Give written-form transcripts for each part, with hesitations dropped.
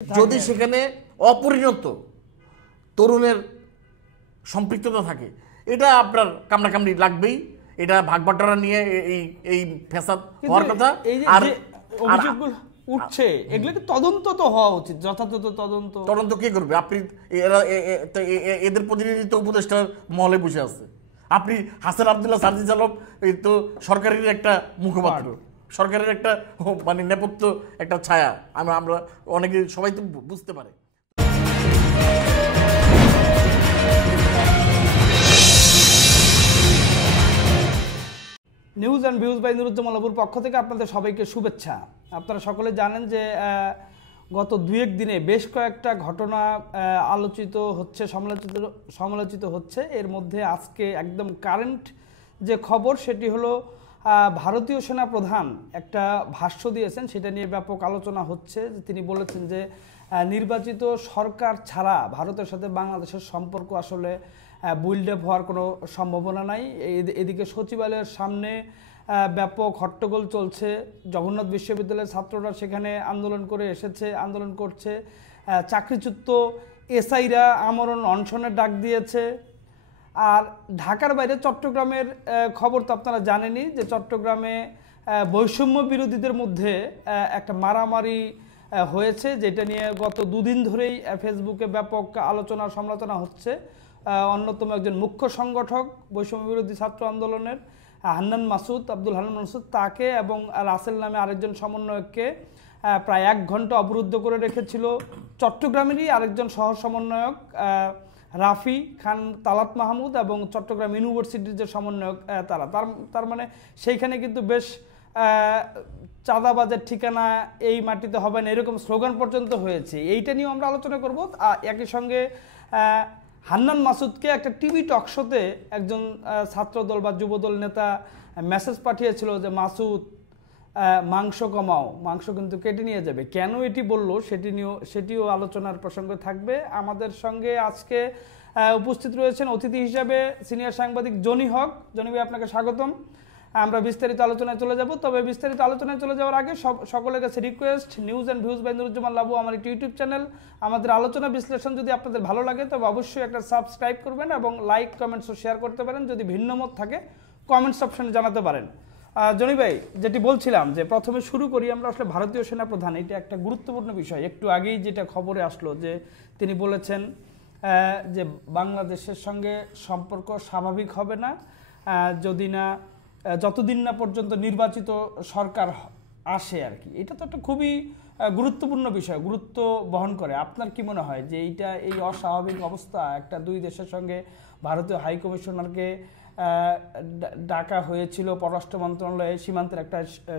যদি সেখানে অপরিণত তরুণের সম্পৃক্ততা থাকে, এটা আপনার কামড়াকামড়ি লাগবেই। এটা ভাগবাটোয়ারা নিয়ে এই ফ্যাসাদ হওয়ার কথা। আর অভিযোগগুলো উঠছে, এগুলো কি তদন্ত তো হওয়া উচিত, যথাযথ তদন্ত কে করবে? আপনি এদের প্রতিনিধি তো উপদেষ্টার মহলে বসে আছে। আপনি হাসান আব্দুল্লাহ সার্জিস আলম তো সরকারের একটা মুখপাত্র, সরকারের একটা মানে নেপথ্য একটা ছায়া, আমরা অনেকে সবাই তো বুঝতে পারে। News and views by Nuruzzaman লাবুর পক্ষ থেকে আপনাদের সবাইকে শুভেচ্ছা। আপনারা সকলে জানেন যে গত 2-1 দিনে বেশ কয়েকটা ঘটনা আলোচিত হচ্ছে, সমালোচিত হচ্ছে। এর মধ্যে আজকে একদম কারেন্ট যে খবর সেটি হলো ভারতীয় সেনা প্রধান একটা ভাষ্য দিয়েছেন, সেটা নিয়ে ব্যাপক আলোচনা হচ্ছে। তিনি বলেছেন যে নির্বাচিত সরকার ছাড়া ভারতের সাথে বাংলাদেশের সম্পর্ক আসলে বিল্ড আপ হওয়ার কোনো সম্ভাবনা নাই। এদিকে সচিবালয়ের সামনে ব্যাপক হট্টগোল চলছে। জগন্নাথ বিশ্ববিদ্যালয়ের ছাত্ররা সেখানে আন্দোলন করছে। চাকরিচ্যুত এসআইরা আমরণ অনশনের ডাক দিয়েছে। আর ঢাকার বাইরে চট্টগ্রামের খবর তো আপনারা জানেনই, যে চট্টগ্রামে বৈষম্য বিরোধীদের মধ্যে একটা মারামারি হয়েছে, যেটা নিয়ে গত 2 দিন ধরেই ফেসবুকে ব্যাপক সমালোচনা হচ্ছে। অন্যতম একজন মুখ্য সংগঠক বৈষম্য বিরোধী ছাত্র আন্দোলনের আব্দুল হান্নান মাসুদ, তাকে এবং রাসেল নামে আরেকজন সমন্বয়ককে প্রায় 1 ঘন্টা অবরুদ্ধ করে রেখেছিল চট্টগ্রামেরই আরেকজন সহ সমন্বয়ক রাফি খান তালাত মাহমুদ এবং চট্টগ্রাম ইউনিভার্সিটির যে সমন্বয়ক তার মানে সেইখানে কিন্তু বেশ চাঁদাবাজের ঠিকানা এই মাটিতে হবে না, এরকম স্লোগান পর্যন্ত হয়েছে। এইটা নিয়েও আমরা আলোচনা করব। একই সঙ্গে হান্নান মাসুদকে একটা টিভি টক শোতে একজন ছাত্রদল বা যুবদল নেতা মেসেজ পাঠিয়েছিল যে মাসুদ মাংস কমাও, মাংস কিন্তু কেটে নিয়ে যাবে। কেন এটি বললো সেটিও আলোচনার প্রসঙ্গে থাকবে। আমাদের সঙ্গে আজকে উপস্থিত রয়েছেন অতিথি হিসাবে সিনিয়র সাংবাদিক জনি হক। জনি ভাই, আপনাকে স্বাগতম। আমরা বিস্তারিত আলোচনায় চলে যাব। তবে বিস্তারিত আলোচনায় চলে যাওয়ার আগে সকলের কাছে request, news and views by Nuruzzaman Labu আমার একটি ইউটিউব চ্যানেল। আমাদের আলোচনা বিশ্লেষণ যদি আপনাদের ভালো লাগে তবে অবশ্যই একটা সাবস্ক্রাইব করবেন এবং লাইক কমেন্টসও শেয়ার করতে পারেন। যদি ভিন্ন মত থাকে কমেন্টস অপশনে জানাতে পারেন। জনি ভাই, যেটি বলছিলাম যে প্রথমে শুরু করি আমরা আসলে ভারতীয় সেনা প্রধান, এটা একটা গুরুত্বপূর্ণ বিষয়। একটু আগেই যেটা খবরে আসলো যে তিনি বলেছেন যে বাংলাদেশের সঙ্গে সম্পর্ক স্বাভাবিক হবে না যতদিন না পর্যন্ত নির্বাচিত সরকার আসে আর কি। এটা তো একটা খুবই গুরুত্বপূর্ণ বিষয়, গুরুত্ব বহন করে। আপনার কি মনে হয় যে এই অস্বাভাবিক অবস্থা, একটা 2 দেশের সঙ্গে ভারতীয় হাই কমিশনারকে ডাকা হয়েছিল পররাষ্ট্র মন্ত্রণালয়ে সীমান্তের একটা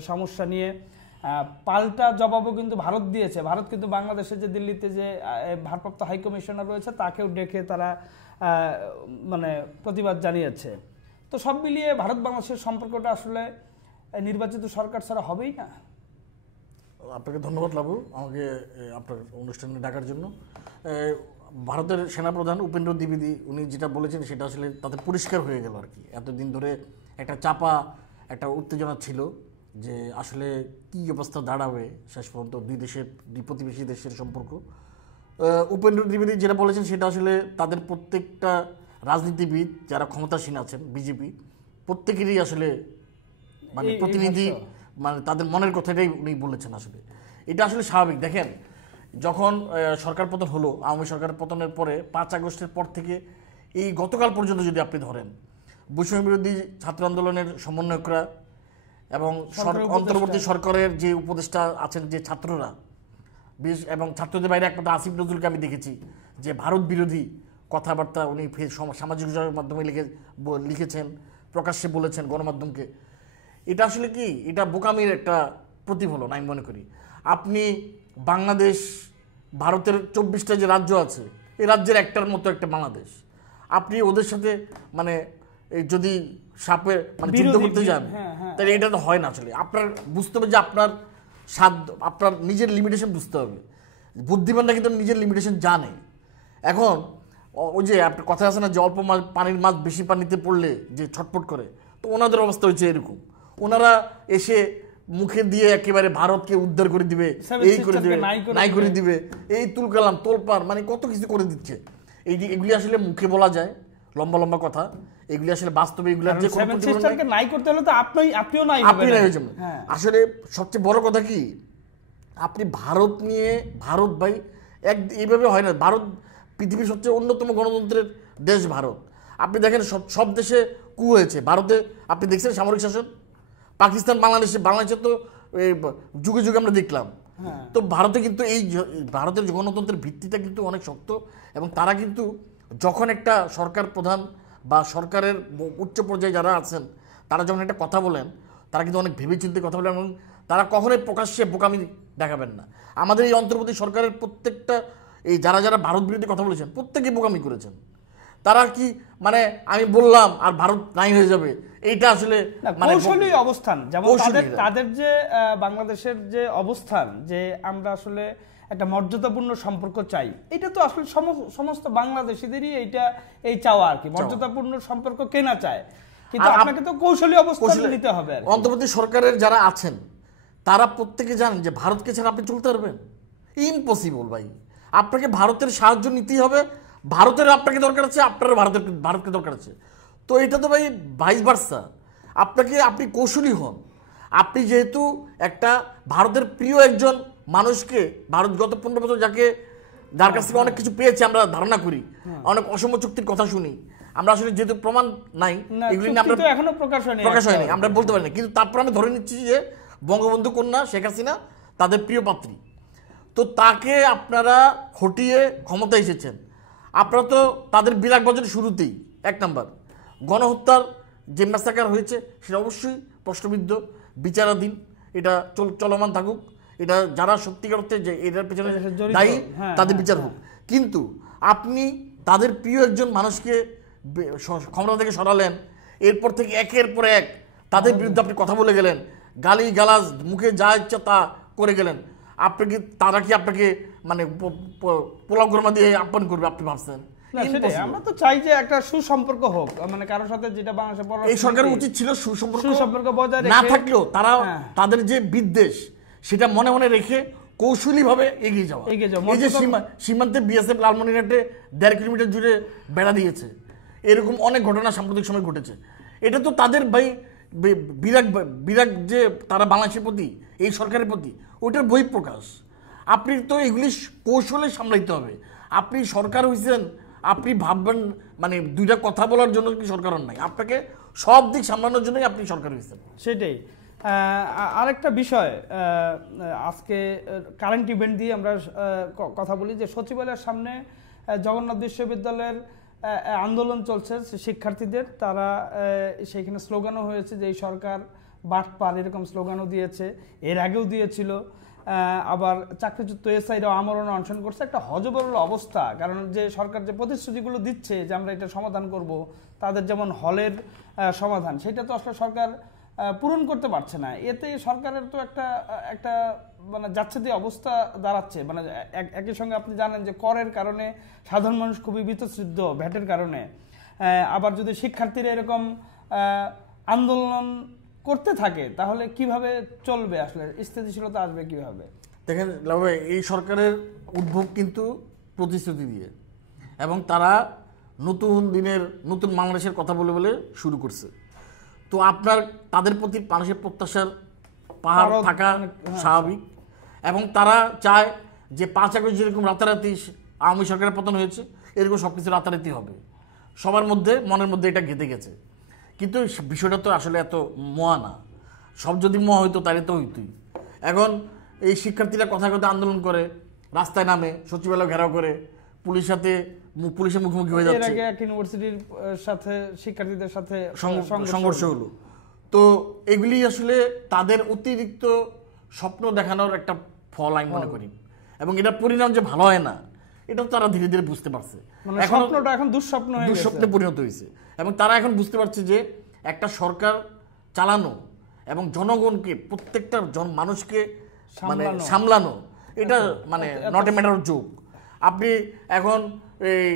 সমস্যা নিয়ে, পাল্টা জবাবও কিন্তু ভারত দিয়েছে। ভারত কিন্তু বাংলাদেশের যে দিল্লিতে যে ভারপ্রাপ্ত হাই কমিশনার রয়েছে তাকেও ডেকে তারা মানে প্রতিবাদ জানিয়েছে। তো সব মিলিয়ে ভারত বাংলাদেশের সম্পর্কটা আসলে নির্বাচিত সরকার ছাড়া হবেই না। আপনাকে ধন্যবাদ লাবু, আমাকে আপনার অনুষ্ঠানে ডাকার জন্য। ভারতের সেনাপ্রধান উপেন্দ্র দ্বিবেদী উনি যেটা বলেছেন সেটা আসলে তাতে পরিষ্কার হয়ে গেল আর কি। এতদিন ধরে একটা চাপা একটা উত্তেজনা ছিল যে আসলে কী অবস্থা দাঁড়াবে শেষ পর্যন্ত 2 প্রতিবেশী দেশের সম্পর্ক। উপেন্দ্র দ্বিবেদী যেটা বলেছেন সেটা আসলে তাদের প্রত্যেকটা রাজনীতিবিদ যারা ক্ষমতাসীন আছেন, বিজেপি প্রত্যেকেরই আসলে মানে প্রতিনিধি, মানে তাদের মনের কথাটাই উনি বলেছেন। আসলে এটা আসলে স্বাভাবিক। দেখেন, যখন সরকার পতন হলো, আওয়ামী সরকার পতনের পরে 5 আগস্টের পর থেকে এই গতকাল পর্যন্ত যদি আপনি ধরেন, বৈষম্য বিরোধী ছাত্র আন্দোলনের সমন্বয়করা এবং অন্তর্বর্তী সরকারের যে উপদেষ্টা আছেন, যে ছাত্ররা এবং ছাত্রদের বাইরে একমাত্র আসিফ নজরুলকে আমি দেখেছি যে ভারত বিরোধী কথাবার্তা উনি সামাজিক যোগাযোগ মাধ্যমে লিখেছেন, প্রকাশ্যে বলেছেন গণমাধ্যমকে। এটা আসলে কি, এটা বোকামির একটা প্রতিফলন আমি মনে করি। আপনি বাংলাদেশ, ভারতের 24টা যে রাজ্য আছে, এই রাজ্যের একটার মতো একটা বাংলাদেশ, আপনি ওদের সাথে মানে যদি সাপে মানে যুদ্ধ করতে যান তাহলে এটা তো হয় না। আসলে আপনার বুঝতে হবে যে আপনার আপনার নিজের লিমিটেশন বুঝতে হবে। বুদ্ধিমানরা কিন্তু নিজের লিমিটেশন জানে। এখন ওই যে আপনার কথা আছে না যে অল্প পানির মাছ বেশি পানিতে পড়লে যে ছটফট করে, তো ওনাদের অবস্থা হচ্ছে এরকম। ওনারা এসে মুখে দিয়ে একেবারে ভারতকে উদ্ধার করে দিবে, Seven এই করে দিবে, Sistersকে নাই করে দিবে, এই তুলকালাম তোলপার, মানে কত কিছু করে দিচ্ছে। এগুলি আসলে মুখে বলা যায় লম্বা লম্বা কথা, এগুলি আসলে বাস্তবে এগুলোর যে কোনো সেভেন প্রতিফলন নাই। সিস্টারকে নাই করতে হলে তো আপনিও নাই আপনি হবেন। নাই হয়ে যাবেন। হ্যাঁ। আসলে সবচেয়ে বড় কথা কি, আপনি ভারত নিয়ে, ভারত ভাই এইভাবে হয় না। ভারত পৃথিবীর সবচেয়ে অন্যতম গণতন্ত্রের দেশ ভারত। আপনি দেখেন সব দেশে কু হয়েছে, ভারতে আপনি দেখছেন সামরিক শাসন। পাকিস্তান, বাংলাদেশে তো যুগে যুগে আমরা দেখলাম। তো ভারতে কিন্তু ভারতের গণতন্ত্রের ভিত্তিটা কিন্তু অনেক শক্ত, এবং তারা কিন্তু যখন একটা সরকার প্রধান বা সরকারের উচ্চ পর্যায়ে যারা আছেন, তারা যখন একটা কথা বলেন, তারা কিন্তু অনেক ভেবেচিন্তে কথা বলেন, এবং তারা কখনোই প্রকাশ্যে বোকামি দেখাবেন না। আমাদের এই অন্তর্বর্তী সরকারের প্রত্যেকটা এই যারা ভারত বিরোধী কথা বলেছেন, প্রত্যেকেই বোকামি করেছেন। তারা কি মানে আমি বললাম আর ভারত নাই হয়ে যাবে, এইটা আসলে মানে কৌশলী অবস্থান। যেমন কৌশলী তাদের যে বাংলাদেশের যে অবস্থান, যে আমরা আসলে একটা মর্যাদাপূর্ণ সম্পর্ক চাই, এটা তো আসলে সমস্ত বাংলাদেশিদেরই এই চাওয়া আর কি, মর্যাদাপূর্ণ সম্পর্ক কেনা চায়। কিন্তু আপনাকে তো কৌশলী অবস্থান নিতে হবে। অন্তর্বর্তী সরকারের যারা আছেন তারা প্রত্যেকে জানেন যে ভারতকে ছাড়া আপনি চলতে পারবেন, ইম্পসিবল ভাই। আপনাকে ভারতের সাহায্য নিতেই হবে, ভারতের আপনাকে দরকার আছে, আপনার ভারতকে দরকার আছে। তো এটা তো ভাই ভাইস ভার্সা। আপনি কৌশলী হন। আপনি যেহেতু একটা ভারতের প্রিয় একজন মানুষকে, ভারত গত 15 বছর যার কাছ থেকে অনেক কিছু পেয়েছে আমরা ধারণা করি, অনেক অসম চুক্তির কথা শুনি, আমরা আসলে যেহেতু প্রমাণ নাই এগুলি নিয়ে আমরা এখনো প্রকাশ হয়নি, আমরা বলতে পারি না, কিন্তু তারপর আমি ধরে নিচ্ছি যে বঙ্গবন্ধু কন্যা শেখ হাসিনা তাদের প্রিয় পাত্রী। তো তাকে আপনারা হটিয়ে ক্ষমতা এসেছেন। আপনারা তো তাদের বিরাট বছরের শুরুতেই 1 নাম্বার গণহত্যার যে ম্যাসাকার হয়েছে সেটা অবশ্যই প্রশ্নবিদ্ধ, বিচারাধীন, এটা চলমান থাকুক। এটা যারা সত্যিকার অর্থে যে এটার পেছনে দায়ী তাদের বিচার হোক। কিন্তু আপনি তাদের প্রিয় একজন মানুষকে ক্ষমতা থেকে সরালেন, এরপর থেকে একের পর এক তাদের বিরুদ্ধে আপনি কথা বলে গেলেন, গালি গালাজ মুখে যা ইচ্ছা তা করে গেলেন। তারা কি আপনাকে মানে পোলাও গরমা দিয়ে আপ্যায়ন করবে আপনি ভাবছেন? আমরা তো চাই যে একটা সুসম্পর্ক হোক, মানে কারোর সাথে যেটা বাংলাদেশে এই সরকারের উচিত ছিল সুসম্পর্ক বজায় না থাকলেও তারা তাদের যে বিদ্বেষ সেটা মনে মনে রেখে কৌশলী ভাবে এগিয়ে যাওয়া। এই যে সীমান্তে বিএসএফ লালমনিরহাটে 1.5 কিলোমিটার জুড়ে বেড়া দিয়েছে, এরকম অনেক ঘটনা সাম্প্রতিক সময় ঘটেছে। এটা তো তাদের ভাই বিরাগ যে তারা বাংলাদেশের প্রতি, এই সরকারের প্রতি, ওইটার বহিঃপ্রকাশ। আপনি তো এগুলি কৌশলে সামলাইতে হবে। আপনি সরকার হয়েছেন, আপনি ভাববেন মানে দুইটা কথা বলার জন্য কি সরকার নাই, আপনাকে সব দিক সামলানোর জন্যই আপনি সরকার হয়েছেন। সেটাই। আরেকটা বিষয়, আজকে কারেন্ট ইভেন্ট দিয়ে আমরা কথা বলি যে সচিবালয়ের সামনে জগন্নাথ বিশ্ববিদ্যালয়ের আন্দোলন চলছে শিক্ষার্থীদের। তারা সেখানে স্লোগানও হয়েছে যে এই সরকার বাটপার, এরকম স্লোগানও দিয়েছে, এর আগেও দিয়েছিল। আবার চাকরিচ্যুত এসআইরাও আমরণ অনশন করছে। একটা হযবরল অবস্থা, কারণ যে সরকার যে প্রতিশ্রুতিগুলো দিচ্ছে যে আমরা এটা সমাধান করব, তাদের যেমন হলের সমাধান, সেটা তো আসলে সরকার পূরণ করতে পারছে না। এতে সরকারের তো একটা মানে যাচ্ছে যে অবস্থা দাঁড়াচ্ছে। মানে একই সঙ্গে আপনি জানেন যে করের কারণে সাধারণ মানুষ খুবই বীতশ্রদ্ধ, ভ্যাটের কারণে। আবার যদি শিক্ষার্থীরা এরকম আন্দোলন করতে থাকে তাহলে কিভাবে চলবে, আসলে স্থিতিশীলতা আসবে কিভাবে? দেখেন লাভাই, এই সরকারের উদ্ভব কিন্তু প্রতিশ্রুতি দিয়ে, এবং তারা নতুন বাংলাদেশের কথা বলে বলে শুরু করছে। তো তাদের প্রতি মানুষের প্রত্যাশার পাহাড় থাকা স্বাভাবিক, এবং তারা চায় যে 5 আগস্ট যেরকম রাতারাতি আওয়ামী সরকারের পতন হয়েছে, এরকম সব কিছু রাতারাতি হবে। সবার মনের মধ্যে এটা গেঁথে গেছে। কিন্তু বিষয়টা তো আসলে এত মহা না। সব যদি মহা হইতো তাহলে তো হইতই। এখন এই শিক্ষার্থীরা কথা আন্দোলন করে, রাস্তায় নামে, সচিবালয় ঘেরাও করে, পুলিশের মুখোমুখি হয়ে যাচ্ছে। ইউনিভার্সিটির সাথে শিক্ষার্থীদের সাথে সংঘর্ষ হলো। তো এগুলি আসলে তাদের অতিরিক্ত স্বপ্ন দেখানোর একটা ফল আমি মনে করি, এবং এটার পরিণাম যে ভালো হয় না এটা তারা ধীরে ধীরে বুঝতে পারছে। এখন দুঃস্বপ্নে পরিণত হয়েছে, এবং তারা এখন বুঝতে পারছে যে একটা সরকার চালানো এবং জনগণকে, প্রত্যেকটা মানুষকে মানে সামলানো, এটা মানে not a matter of joke. আপনি এখন এই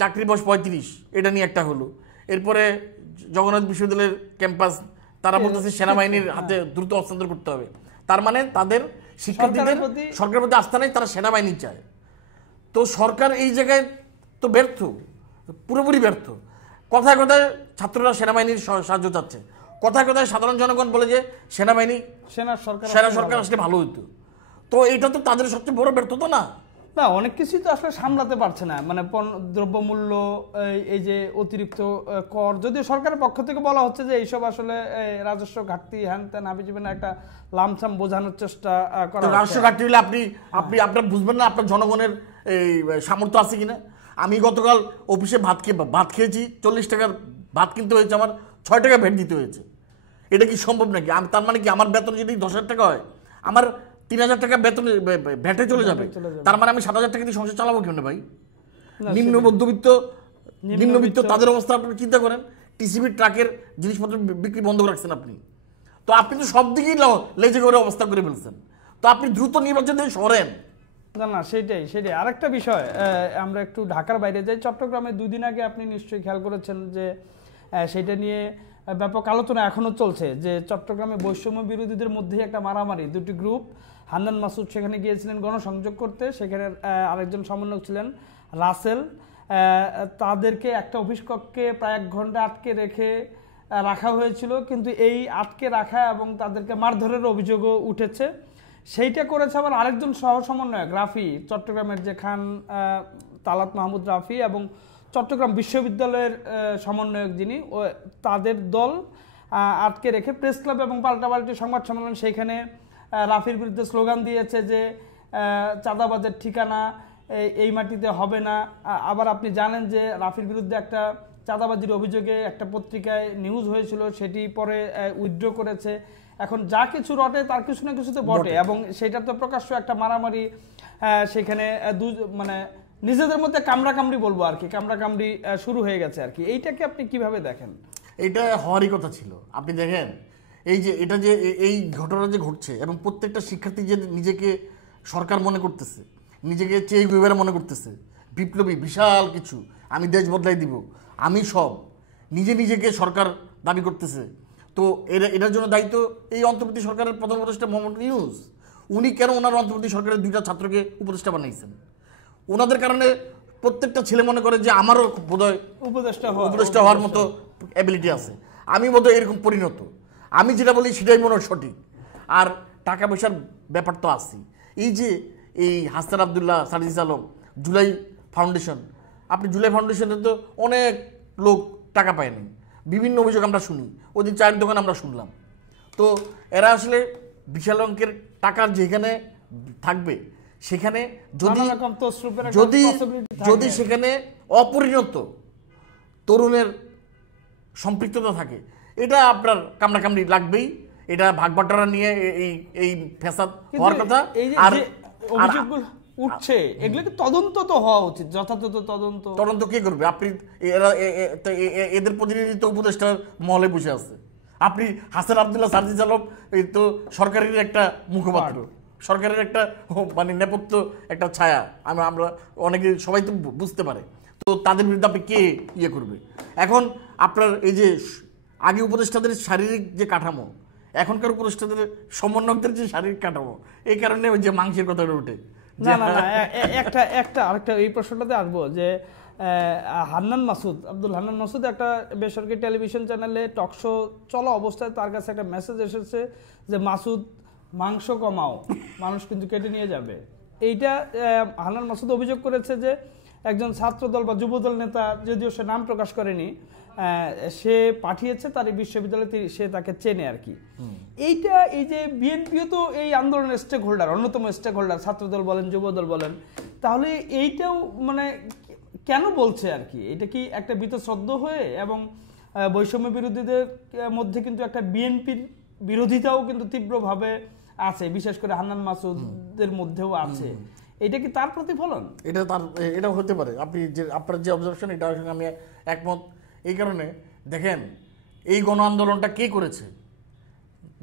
চাকরি বয়স 35, এটা নিয়ে একটা হলো। এরপরে জগন্নাথ বিশ্ববিদ্যালয়ের ক্যাম্পাস তারা বলতেছে সেনাবাহিনীর হাতে দ্রুত হস্তান্তর করতে হবে। তার মানে তাদের শিক্ষার্থীদের সরকারের প্রতি আস্থা নেই, তারা সেনাবাহিনী চায়। তো সরকার এই জায়গায় তো ব্যর্থ, পুরোপুরি ব্যর্থ। কথায় কথায় ছাত্ররা সেনাবাহিনীর সাহায্য চাচ্ছে, কথায় কথায় সাধারণ জনগণ বলে যে সেনা সরকার আসলে ভালো হতো। তো এটা তো তাদের সবচেয়ে বড় ব্যর্থতা না? না, অনেক কিছুই তো আসলে সামলাতে পারছে না, মানে দ্রব্যমূল্য, এই যে অতিরিক্ত কর, যদিও সরকারের পক্ষ থেকে বলা হচ্ছে যে এইসব আসলে রাজস্ব ঘাটতি হ্যান ত্যান হাবি যাবে না, একটা লামসাম বোঝানোর চেষ্টা করা। রাজস্ব ঘাটতি হলে আপনি আপনার বুঝবেন না আপনার জনগণের এই সামর্থ্য আছে কিনা। আমি গতকাল অফিসে ভাত খেয়েছি, 40 টাকার ভাত কিনতে হয়েছে, আমার 6 টাকা ভ্যাট দিতে হয়েছে। এটা কি সম্ভব নাকি? তার মানে কি আমার বেতন যদি 10,000 টাকা হয়, আমার 3,000 টাকা বেতন ভ্যাটে চলে যাবে। তার মানে আমি 7,000 টাকা দিয়ে সংসার চালাবো কেমনে ভাই? নিম্ন মধ্যবিত্ত তাদের অবস্থা আপনি চিন্তা করেন। টিসিবি ট্রাকের জিনিসপত্র বিক্রি বন্ধ রাখছেন আপনি। তো আপনি তো সব দিকেই লেজে করে অবস্থা করে ফেলছেন। তো আপনি দ্রুত নির্বাচন দিয়ে সরেন। না, সেটাই। আরেকটা বিষয়, আমরা একটু ঢাকার বাইরে যাই। চট্টগ্রামে 2 দিন আগে আপনি নিশ্চয়ই খেয়াল করেছেন যে সেটা নিয়ে ব্যাপক আলোচনা এখনো চলছে, যে চট্টগ্রামে বৈষম্য বিরোধীদের মধ্যেই একটা মারামারি, 2টি গ্রুপ। হান্নান মাসুদ সেখানে গিয়েছিলেন গণসংযোগ করতে, সেখানে আরেকজন সমন্বয়ক ছিলেন রাসেল। তাদেরকে একটা অফিস কক্ষে প্রায় 1 ঘন্টা আটকে রাখা হয়েছিল, কিন্তু এই আটকে রাখা এবং তাদেরকে মারধরের অভিযোগও উঠেছে। সেইটা করেছে আবার আরেকজন সহ সমন্বয়ক রাফি, চট্টগ্রামের যে খান তালাত মাহমুদ রাফি, এবং চট্টগ্রাম বিশ্ববিদ্যালয়ের সমন্বয়ক যিনি, তাদের দল আটকে রেখে প্রেস ক্লাব এবং পাল্টাপাল্টি সংবাদ সম্মেলন, সেইখানে রাফির বিরুদ্ধে স্লোগান দিয়েছে যে চাঁদাবাজের ঠিকানা এই মাটিতে হবে না। আবার আপনি জানেন যে রাফির বিরুদ্ধে একটা চাঁদাবাজির অভিযোগে একটা পত্রিকায় নিউজ হয়েছিল, সেটি পরে উইথড্র করেছে। এখন যা কিছু রটে তার কিছু না কিছু তো বটে, এবং সেটা তো প্রকাশ্য একটা মারামারি, সেখানে মানে নিজেদের মধ্যে কামড়াকামড়ি বলবো আর কি, কামড়াকামড়ি শুরু হয়ে গেছে আর কি। এইটাকে আপনি কিভাবে দেখেন? এটা হওয়ারই কথা ছিল। আপনি দেখেন এই ঘটনা যে ঘটছে, এবং প্রত্যেকটা শিক্ষার্থী যে নিজেকে সরকার মনে করতেছে, নিজেকে চেয়ে গুইবারা মনে করতেছে, বিপ্লবী বিশাল কিছু, আমি দেশ বদলাই দিব, আমি সব, নিজেকে সরকার দাবি করতেছে। তো এটার জন্য দায়িত্ব এই অন্তর্বর্তী সরকারের প্রধান উপদেষ্টা মোহাম্মদ ইউনূস। উনি কেন ওনার অন্তর্বর্তী সরকারের 2টা ছাত্রকে উপদেষ্টা বানাইছেন? ওনাদের কারণে প্রত্যেকটা ছেলে মনে করে যে আমারও বোধহয় উপদেষ্টা হওয়ার মতো অ্যাবিলিটি আছে, আমি বোধহয় এরকম পরিণত। আমি যেটা বলি সেটাই মনে হয় সঠিক। আর টাকা পয়সার ব্যাপার তো আছে। এই হাসান আবদুল্লাহ, সাজিদ আলম, জুলাই ফাউন্ডেশন, আপনি জুলাই ফাউন্ডেশনে তো অনেক লোক টাকা পায়নি, বিভিন্ন অভিযোগ আমরা শুনি। ওই দিন চায়ের দোকান আমরা শুনলাম। তো এরা আসলে বিশাল অঙ্কের টাকার যেখানে থাকবে, সেখানে যদি সেখানে অপরিণত তরুণের সম্পৃক্ততা থাকে, এটা আপনার কামড়াকামড়ি লাগবেই। এটা ভাগবাটোয়ারা নিয়ে এই ফ্যাসাদ হওয়ার কথা। আর অভিযোগগুলো উঠছে, এগুলোকে তদন্ত তো হওয়া উচিত, যথাযথ তদন্ত কে করবে? আপনি এদের প্রতিনিধি তো উপদেষ্টার মহলে বসে আছে। আপনি হাসান আবদুল্লাহ, সাজিদ আলম, এই তো সরকারের একটা মুখপাত্র, সরকারের একটা মানে নেপথ্য, একটা ছায়া, আমরা অনেকে সবাই তো বুঝতে পারে। তো তাদের বিরুদ্ধে আপনি কে করবে? এখন আপনার এই যে আগে উপদেষ্টাদের শারীরিক যে কাঠামো, এখনকার উপদেষ্টাদের সমন্বয়কদের যে শারীরিক কাঠামো, এই কারণে ওই যে মাংসের কথাটা ওঠে। আরেকটা এই প্রশ্নটাতে আসবো যে আব্দুল হান্নান মাসুদ একটা বেসরকারি টেলিভিশন চ্যানেলে টকশো চলা অবস্থায় তার কাছে একটা মেসেজ এসেছে যে মাসুদ মাংস কমাও, মানুষ কিন্তু কেটে নিয়ে যাবে। এইটা হান্নান মাসুদ অভিযোগ করেছে যে একজন ছাত্রদল বা যুবদল নেতা, যদিও সে নাম প্রকাশ করেনি, সে পাঠিয়েছে তার এই বিশ্ববিদ্যালয়ে, সে তাকে চেনে আর কি। এই যে বিএনপিও তো এই আন্দোলনের স্টেক হোল্ডার, অন্যতম স্টেক হোল্ডার, ছাত্রদল বলেন, যুবদল বলেন, তাহলে এইটাও মানে কেন বলছে আর কি? এটা কি একটা বীতশ্রদ্ধ হয়ে? এবং বৈষম্য বিরোধীদের মধ্যে কিন্তু একটা বিএনপির বিরোধিতাও কিন্তু তীব্রভাবে আছে, বিশেষ করে হান্নান মাসুদের মধ্যেও আছে। এটা কি তার প্রতিফলন? এটা হতে পারে। আপনার যে অবজারভেশন, এটার সঙ্গে আমি একমত। এই কারণে দেখেন, এই গণ আন্দোলনটা কে করেছে?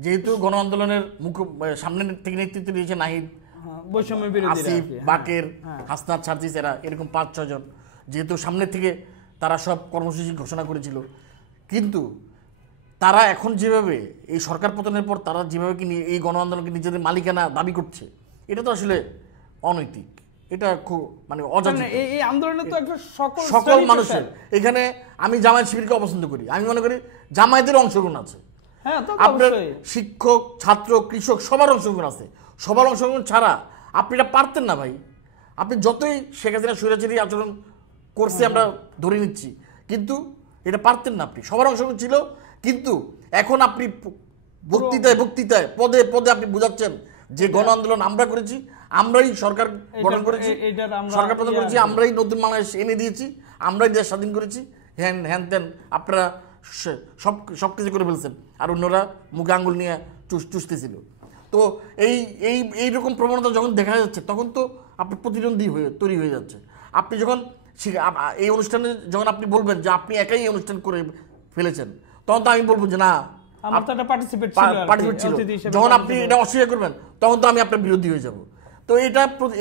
যেহেতু গণ আন্দোলনের সামনে থেকে নেতৃত্ব দিয়েছে নাহিদ, বৈষম্য বিরোধী, আসিফ, বাকের, হাসনাত, সার্জিস, এরা এরকম 5-6 জন, যেহেতু সামনে থেকে তারা সব কর্মসূচি ঘোষণা করেছিল। কিন্তু তারা এখন যেভাবে এই সরকার পতনের পর তারা যেভাবে কি এই গণ আন্দোলনকে নিজেদের মালিকানা দাবি করছে, এটা তো আসলে অনৈতিক, এটা খুব মানে অযাচিত। এই আন্দোলনে তো একটা সকল মানুষের, এখানে আমি জামায়াত শিবিরকে অপছন্দ করি, আমি মনে করি জামায়াতের অংশগ্রহণ আছে, হ্যাঁ তো আপনার অবশ্যই শিক্ষক ছাত্র কৃষক সবার অংশগ্রহণ আছে। সবার অংশগ্রহণ ছাড়া আপনি এটা পারতেন না ভাই। আপনি যতই শেখ হাসিনা স্বৈরাচারী আচরণ করছে আমরা ধরে নিচ্ছি, কিন্তু এটা পারতেন না। আপনি সবার অংশগ্রহণ ছিল, কিন্তু এখন আপনি বক্তৃতায় বক্তৃতায় পদে পদে আপনি বোঝাচ্ছেন যে গণ আন্দোলন আমরা করেছি, আমরাই সরকার গঠন করেছি, সরকার প্রদান করেছি, আমরাই নতুন বাংলাদেশ এনে দিয়েছি, আমরাই দেশ স্বাধীন করেছি, হ্যান হ্যান তেন আপনারা সব কিছু করে ফেলছেন, আর অন্যরা মুখে আঙ্গুল নিয়ে চুষতেছিল। তো এইরকম প্রবণতা যখন দেখা যাচ্ছে, তখন তো আপনার প্রতিদ্বন্দ্বী তৈরি হয়ে যাচ্ছে। আপনি যখন এই অনুষ্ঠানে যখন আপনি বলবেন যে আপনি একাই এই অনুষ্ঠান করে ফেলেছেন, তখন তো আমি বলবো যে না, আমার তো একটা পার্টিসিপেট ছিল। যখন আপনি এটা অস্বীকার করবেন, তখন তো আমি আপনার বিরোধী হয়ে যাব। তো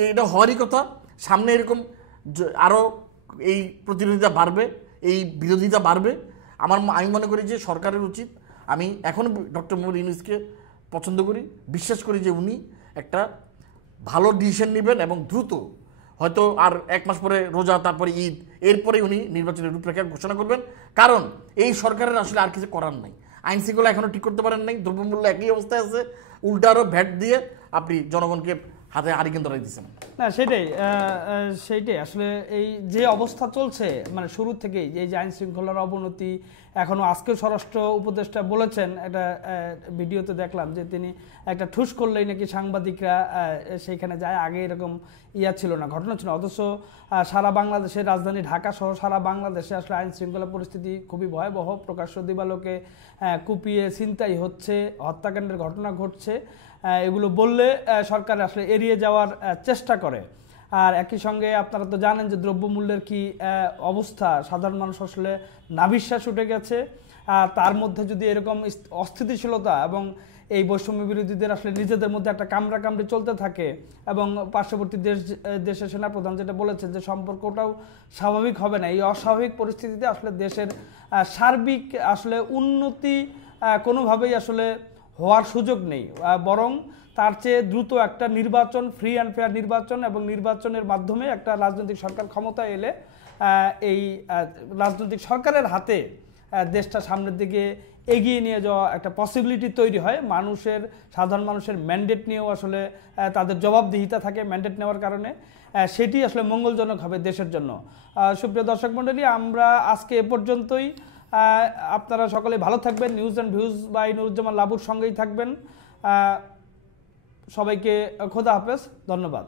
এটা হওয়ারই কথা। সামনে এরকম আরো এই প্রতিদ্বন্দ্বিতা বাড়বে, এই বিরোধিতা বাড়বে। আমি মনে করি যে সরকারের উচিত, আমি এখন ডক্টর মোহাম্মদ ইউনূসকে পছন্দ করি, বিশ্বাস করি যে উনি একটা ভালো ডিসিশন নেবেন এবং দ্রুত, হয়তো আর 1 মাস পরে রোজা, তারপরে ঈদ, এরপরে উনি নির্বাচনের রূপরেখা ঘোষণা করবেন। কারণ এই সরকারের আসলে আর কিছু করার নাই, আইন শৃঙ্খলা এখনো ঠিক করতে পারেন নাই, দ্রব্যমূল্য একই অবস্থায় আছে, উল্টা আরও ভ্যাট দিয়ে আপনি জনগণকে হাতে হারিকেন ধরাই দিচ্ছেন। না সেইটাই আসলে এই যে অবস্থা চলছে, মানে শুরু থেকেই যে আইন শৃঙ্খলার অবনতি, এখনো আজকে স্বরাষ্ট্র উপদেষ্টা বলেছেন, একটা ভিডিওতে দেখলাম যে তিনি একটা ঠুস করলেই নাকি সাংবাদিকরা সেইখানে যায়, আগে এরকম ছিল না, ঘটনা ছিল। অথচ সারা বাংলাদেশের রাজধানী ঢাকা সহ সারা বাংলাদেশে আসলে আইন শৃঙ্খলা পরিস্থিতি খুবই ভয়াবহ। প্রকাশ্য দিবালোকে কুপিয়ে ছিনতাই হচ্ছে, হত্যাকাণ্ডের ঘটনা ঘটছে। এগুলো বললে সরকার আসলে এড়িয়ে যাওয়ার চেষ্টা করে। আর একই সঙ্গে আপনারা তো জানেন যে দ্রব্যমূল্যের কি অবস্থা, সাধারণ মানুষ আসলে নাভিশ্বাস উঠে গেছে। আর তার মধ্যে যদি এরকম অস্থিতিশীলতা এবং এই বৈষম্য বিরোধীদের আসলে নিজেদের মধ্যে একটা কামড়াকামড়ি চলতে থাকে, এবং পার্শ্ববর্তী দেশের সেনাপ্রধান যেটা বলেছেন যে সম্পর্কটাও স্বাভাবিক হবে না, এই অস্বাভাবিক পরিস্থিতিতে আসলে দেশের সার্বিক আসলে উন্নতি কোনোভাবেই আসলে হওয়ার সুযোগ নেই। বরং তার চেয়ে দ্রুত একটা নির্বাচন, ফ্রি অ্যান্ড ফেয়ার নির্বাচন, এবং নির্বাচনের মাধ্যমে একটা রাজনৈতিক সরকার ক্ষমতায় এলে এই রাজনৈতিক সরকারের হাতে দেশটা সামনের দিকে এগিয়ে নিয়ে যাওয়া একটা পসিবিলিটি তৈরি হয়। সাধারণ মানুষের ম্যান্ডেট নিয়েও আসলে তাদের জবাবদিহিতা থাকে ম্যান্ডেট নেওয়ার কারণে, সেটি আসলে মঙ্গলজনক হবে দেশের জন্য। সুপ্রিয় দর্শক মণ্ডলী, আমরা আজকে এ পর্যন্তই। আপনারা সকলে ভালো থাকবেন, news and views by Nuruzzaman লাবুর সঙ্গেই থাকবেন। সবাইকে খোদা হাফেজ, ধন্যবাদ।